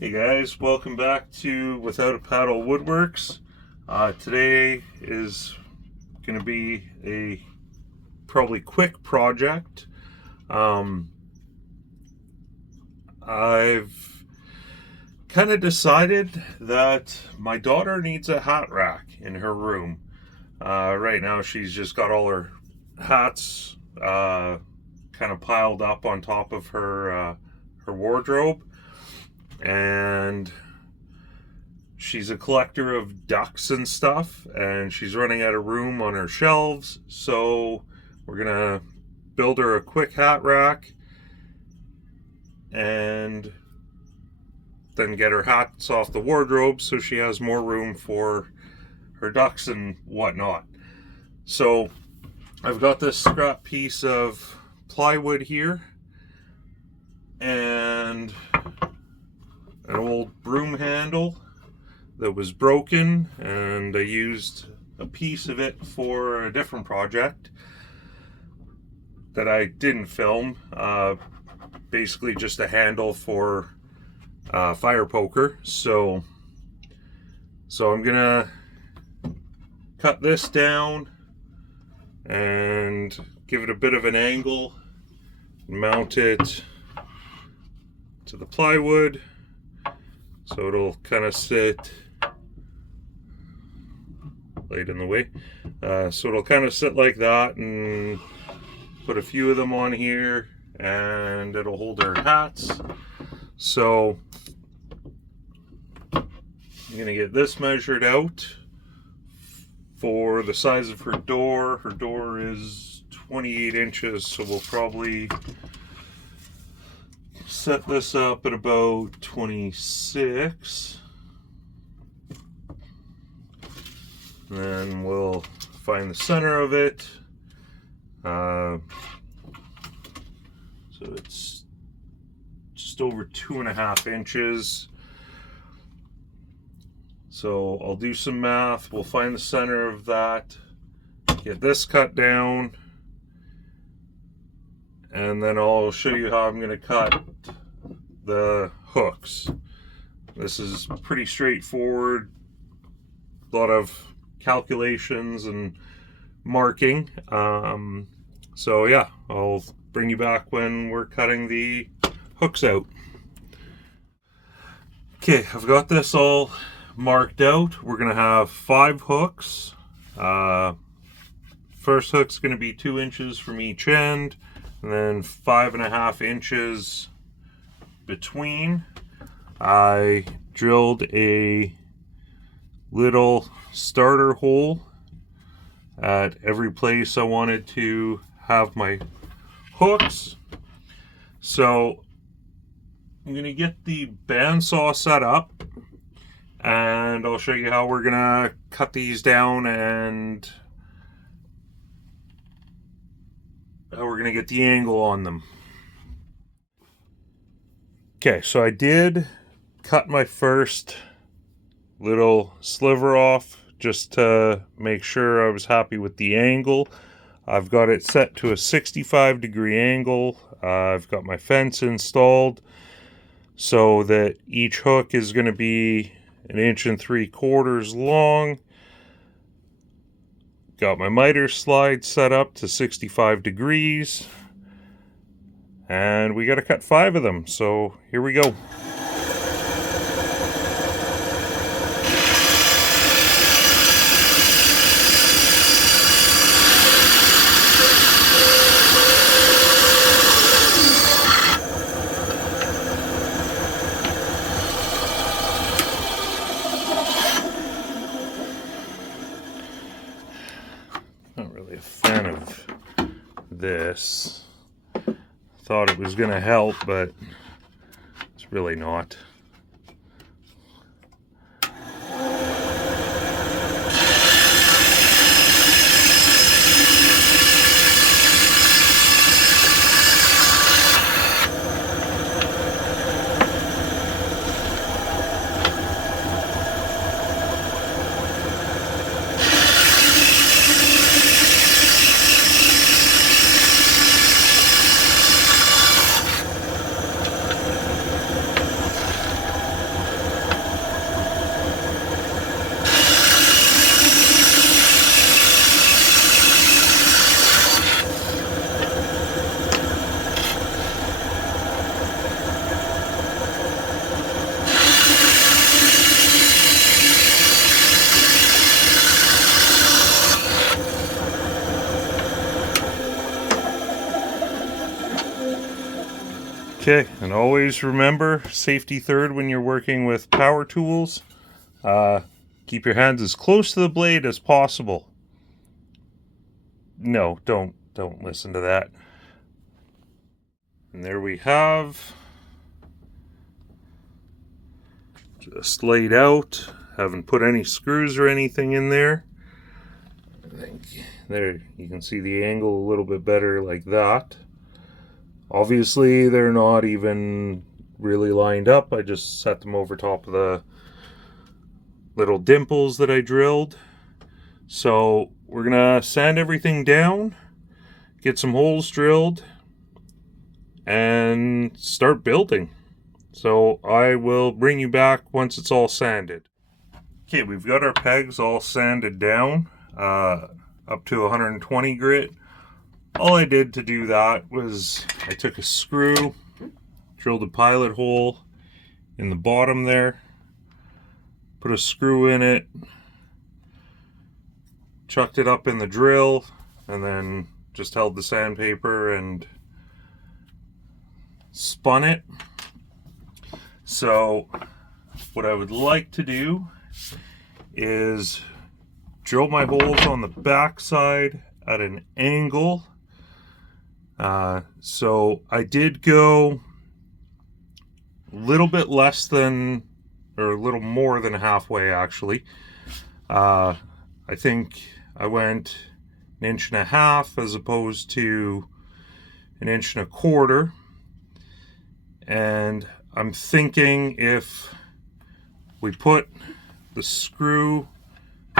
Hey guys, welcome back to Without a Paddle Woodworks. Today is going to be a probably quick project. I've kind of decided that my daughter needs a hat rack in her room. Right now she's just got all her hats kind of piled up on top of her wardrobe. And she's a collector of ducks and stuff, and she's running out of room on her shelves, so we're gonna build her a quick hat rack and then get her hats off the wardrobe so she has more room for her ducks and whatnot. So I've got this scrap piece of plywood here and an old broom handle that was broken, and I used a piece of it for a different project that I didn't film. Basically just a handle for fire poker. So I'm gonna cut this down and give it a bit of an angle, mount it to the plywood so it'll kind of sit laid in the way. So it'll kind of sit like that, and put a few of them on here and it'll hold our hats. So I'm gonna get this measured out for the size of her door. Her door is 28 inches, so we'll probably set this up at about 26. Then we'll find the center of it. So it's just over 2.5 inches. So I'll do some math. We'll find the center of that, get this cut down, and then I'll show you how I'm going to cut the hooks. This is pretty straightforward. A lot of calculations and marking. So yeah, I'll bring you back when we're cutting the hooks out. Okay, I've got this all marked out. We're gonna have 5 hooks. First hook's gonna be 2 inches from each end, and then 5.5 inches between. I drilled a little starter hole at every place I wanted to have my hooks. So I'm gonna get the bandsaw set up, and I'll show you how we're gonna cut these down and how we're gonna get the angle on them. Okay, so I did cut my first little sliver off just to make sure I was happy with the angle. I've got it set to a 65-degree angle. I've got my fence installed so that each hook is going to be 1.75 inches long. Got my miter slide set up to 65 degrees. And we got to cut 5 of them. So here we go. Not really a fan of this. Thought it was going to help, but it's really not. Okay, and always remember, safety third when you're working with power tools. Keep your hands as close to the blade as possible. No, don't listen to that. And there we have, just laid out. Haven't put any screws or anything in there. I think there you can see the angle a little bit better like that. Obviously they're not even really lined up. I just set them over top of the little dimples that I drilled. So we're gonna sand everything down, get some holes drilled, and start building. So I will bring you back once it's all sanded. Okay, we've got our pegs all sanded down up to 120 grit. All I did to do that was I took a screw, drilled a pilot hole in the bottom there, put a screw in it, chucked it up in the drill, and then just held the sandpaper and spun it. So what I would like to do is drill my holes on the back side at an angle. So I did go a little bit less than, or a little more than halfway actually. I think I went 1.5 inches as opposed to 1.25 inches. And I'm thinking if we put the screw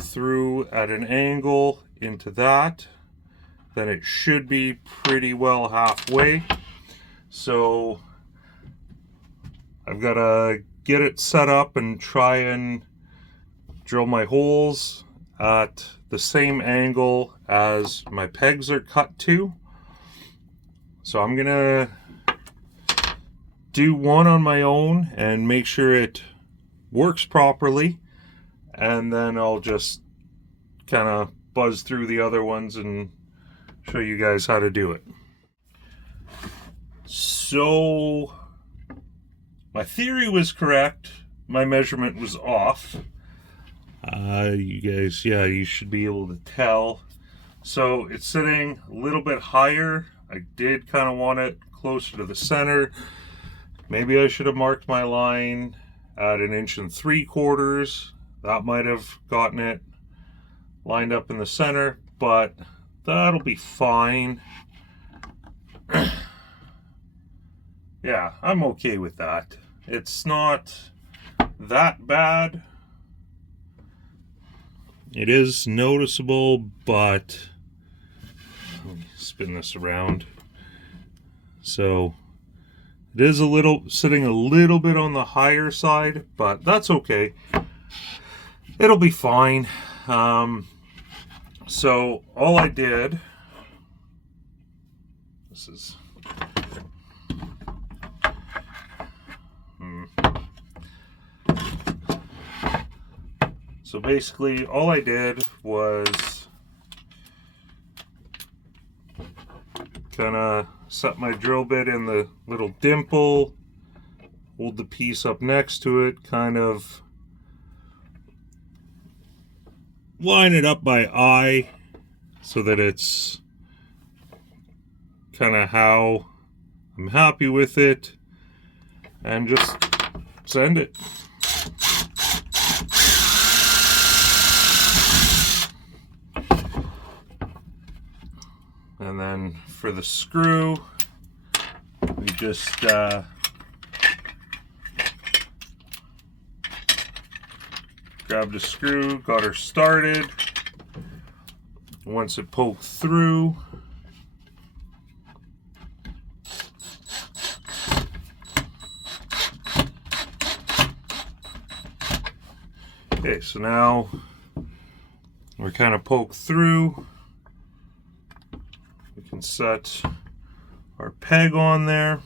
through at an angle into that, then it should be pretty well halfway. So I've got to get it set up and try and drill my holes at the same angle as my pegs are cut to. So I'm gonna do one on my own and make sure it works properly, and then I'll just kind of buzz through the other ones and show you guys how to do it. So my theory was correct, my measurement was off. You guys, yeah, you should be able to tell. So it's sitting a little bit higher. I did kind of want it closer to the center. Maybe I should have marked my line at 1.75 inches. That might have gotten it lined up in the center, but that'll be fine. Yeah, I'm okay with that. It's not that bad. It is noticeable, but let me spin this around. So it is a little sitting a little bit on the higher side, but that's okay. It'll be fine. So all I did, this is so basically all I did was kind of set my drill bit in the little dimple, hold the piece up next to it, kind of line it up by eye so that it's kind of how I'm happy with it, and just send it. And then for the screw, we just grabbed a screw, got her started. Once it poked through, okay, so now we're kind of poked through. We can set our peg on there.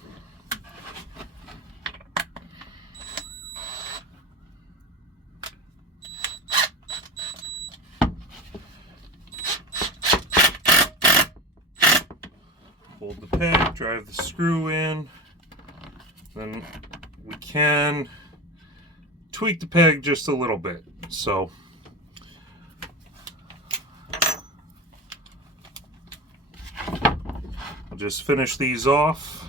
Hold the peg, drive the screw in, then we can tweak the peg just a little bit. So I'll just finish these off.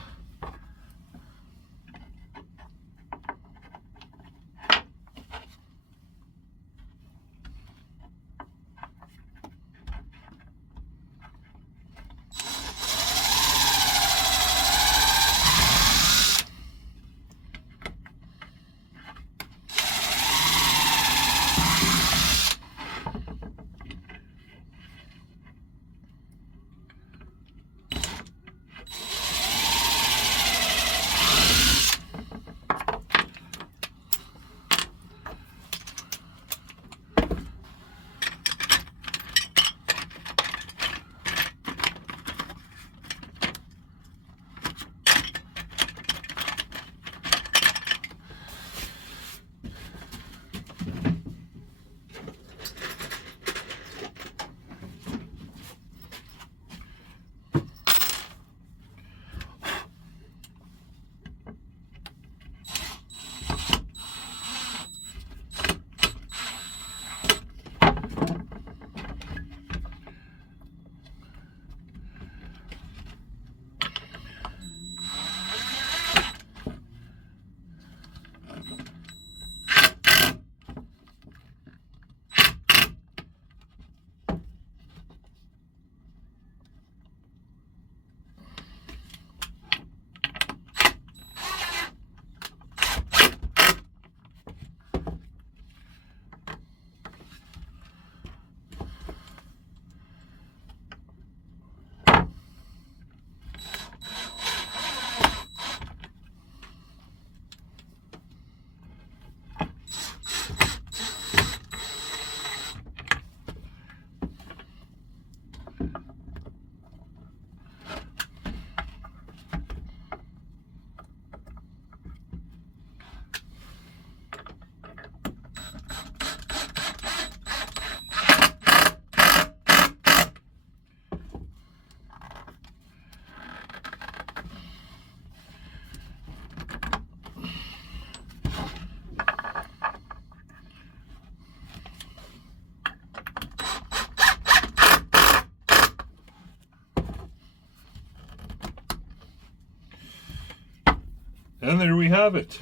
And there we have it.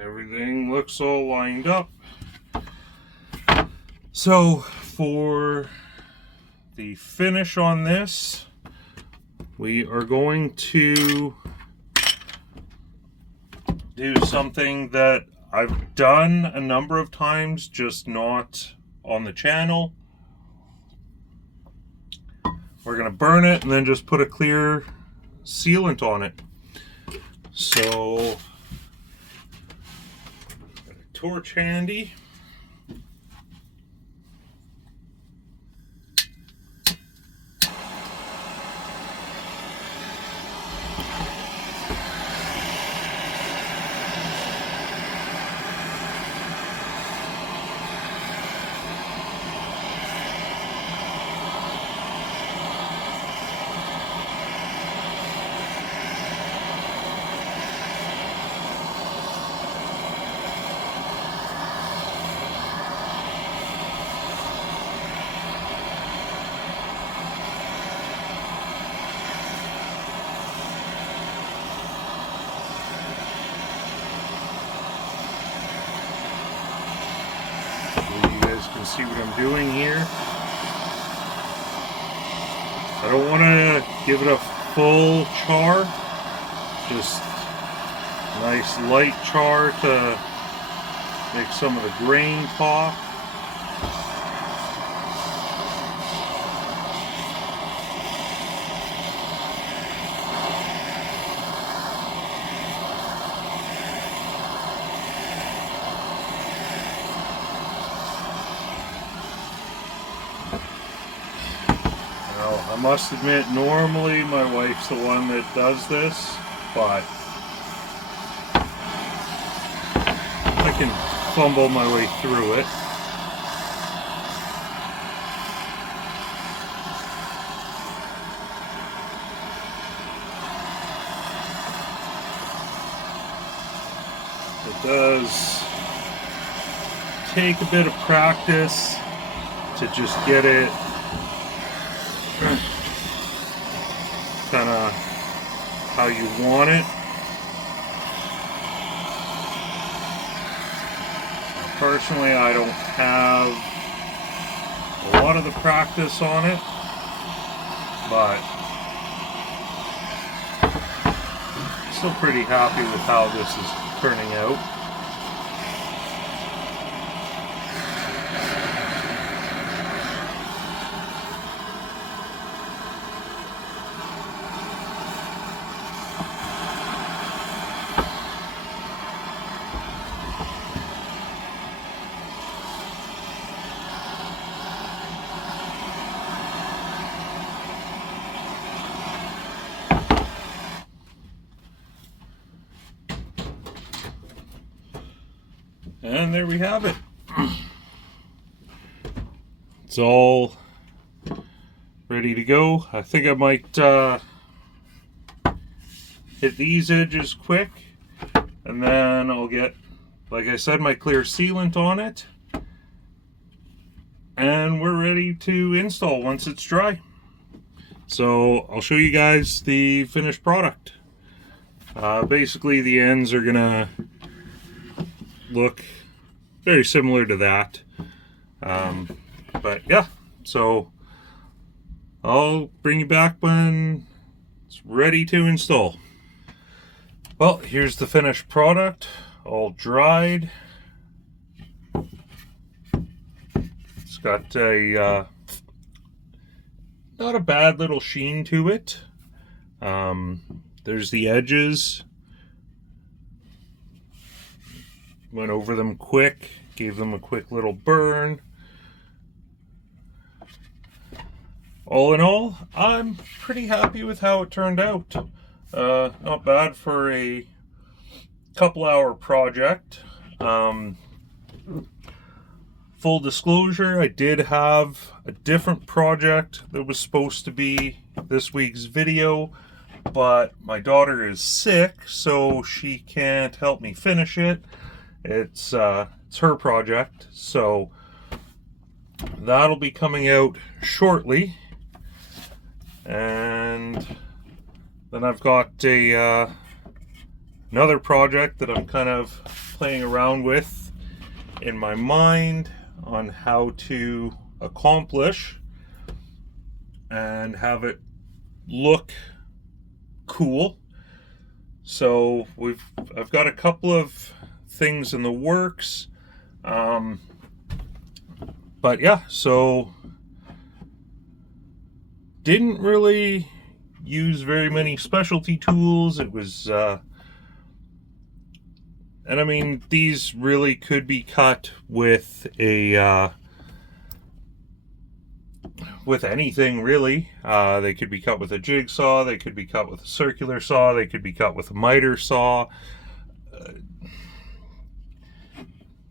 Everything looks all lined up. So for the finish on this, we are going to do something that I've done a number of times, just not on the channel. We're going to burn it and then just put a clear sealant on it. So, got a torch handy. Can see what I'm doing here. I don't want to give it a full char, just nice light char to make some of the grain pop. I must admit, normally my wife's the one that does this, but I can fumble my way through it. does take a bit of practice to just get it kind of how you want it. Personally, I don't have a lot of the practice on it, but still pretty happy with how this is turning out. And there we have it. It's all ready to go. I think I might hit these edges quick, and then I'll get, like I said, my clear sealant on it, and we're ready to install once it's dry. So I'll show you guys the finished product. Basically the ends are gonna look very similar to that, but yeah, so I'll bring you back when it's ready to install. Well, here's the finished product, all dried. It's got a not a bad little sheen to it. There's the edges. Went over them quick, gave them a quick little burn. All in all, I'm pretty happy with how it turned out. Not bad for a couple-hour project. Full disclosure, I did have a different project that was supposed to be this week's video, but my daughter is sick, so she can't help me finish it. It's her project, so that'll be coming out shortly. And then I've got a another project that I'm kind of playing around with in my mind on how to accomplish and have it look cool. So I've got a couple of things in the works, but yeah, so didn't really use very many specialty tools. It was and I mean, these really could be cut with a with anything really. They could be cut with a jigsaw, they could be cut with a circular saw, they could be cut with a miter saw.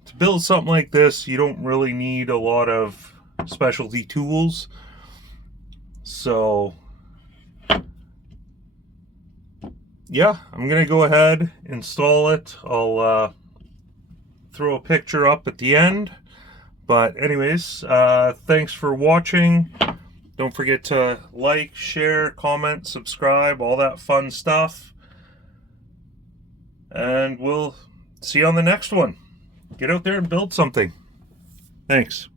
To build something like this, you don't really need a lot of specialty tools. So yeah, I'm gonna go ahead, install it. I'll throw a picture up at the end. But anyways, thanks for watching. Don't forget to like, share, comment, subscribe, all that fun stuff. And we'll see you on the next one. Get out there and build something. Thanks.